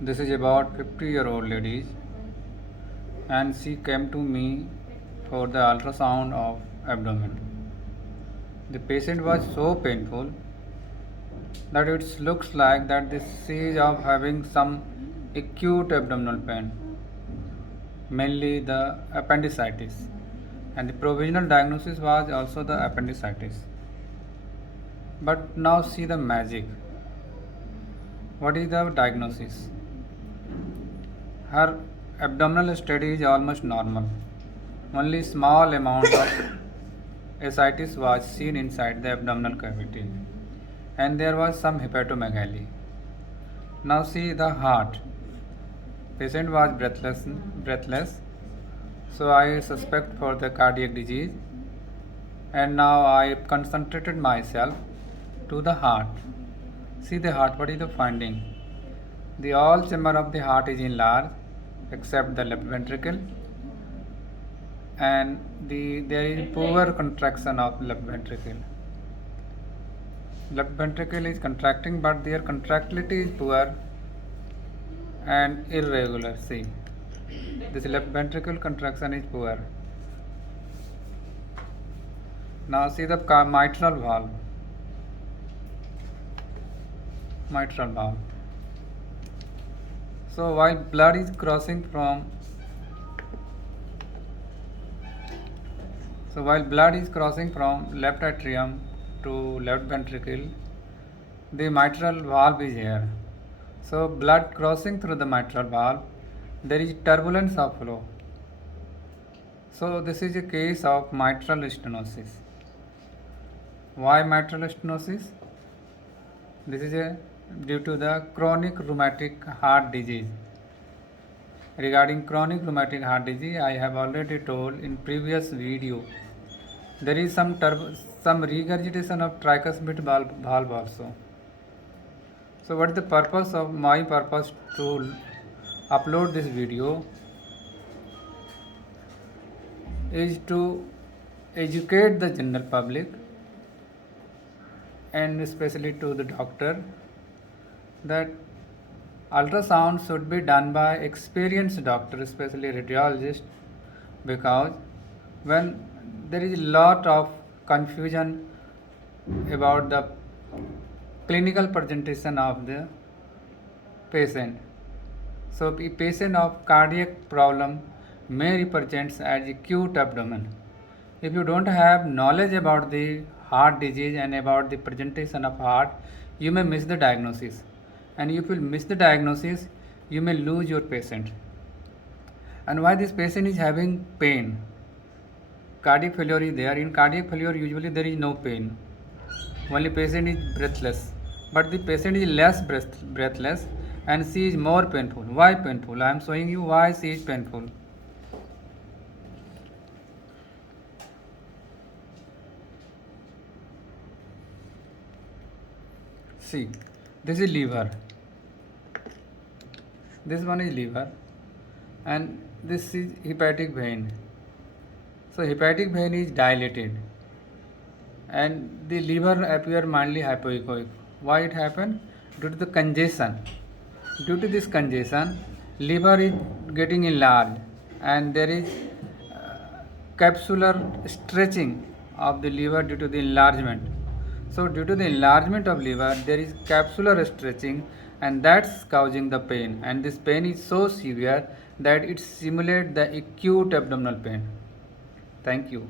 This is about 50-year-old lady, and she came to me for the ultrasound of abdomen. The patient was so painful that it looks like that this she is of having some acute abdominal pain, mainly the appendicitis, and the provisional diagnosis was also the appendicitis. But now see the magic. What is the diagnosis? Her abdominal study is almost normal. Only small amount of ascitis was seen inside the abdominal cavity, and there was some hepatomegaly. Now see the heart. Patient was breathless. So I suspect for the cardiac disease, and now I concentrated myself to the heart. See the heart. What is the finding? The all chamber of the heart is enlarged except the left ventricle, and there is poor contraction of left ventricle. Left ventricle is contracting, but their contractility is poor and irregular. See, this left ventricle contraction is poor. Now see the mitral valve. Mitral valve. So while blood is crossing from left atrium to left ventricle, the mitral valve is here. So blood crossing through the mitral valve, there is turbulence of flow. So this is a case of mitral stenosis. Why mitral stenosis? This is due to the chronic rheumatic heart disease. Regarding chronic rheumatic heart disease, I have already told in previous video. There is some regurgitation of tricuspid valve also. So what is the purpose of my purpose to upload this video is to educate the general public and especially to the doctor that ultrasound should be done by experienced doctor, especially radiologist, because when there is a lot of confusion about the clinical presentation of the patient. So a patient of cardiac problem may represent as acute abdomen. If you don't have knowledge about the heart disease and about the presentation of heart, you may miss the diagnosis. And if you miss the diagnosis, you may lose your patient. And why this patient is having pain? Cardiac failure is there. In cardiac failure, usually there is no pain. Only patient is breathless. But the patient is less breathless and she is more painful. Why painful? I am showing you why she is painful. See, this is liver. This one is liver, and this is hepatic vein. So hepatic vein is dilated, and the liver appear mildly hypoechoic. Why it happened? Due to the congestion. Due to this congestion, liver is getting enlarged, and there is capsular stretching of the liver due to the enlargement. So due to the enlargement of liver, there is capsular stretching, and that's causing the pain, and this pain is so severe that it simulates the acute abdominal pain. Thank you.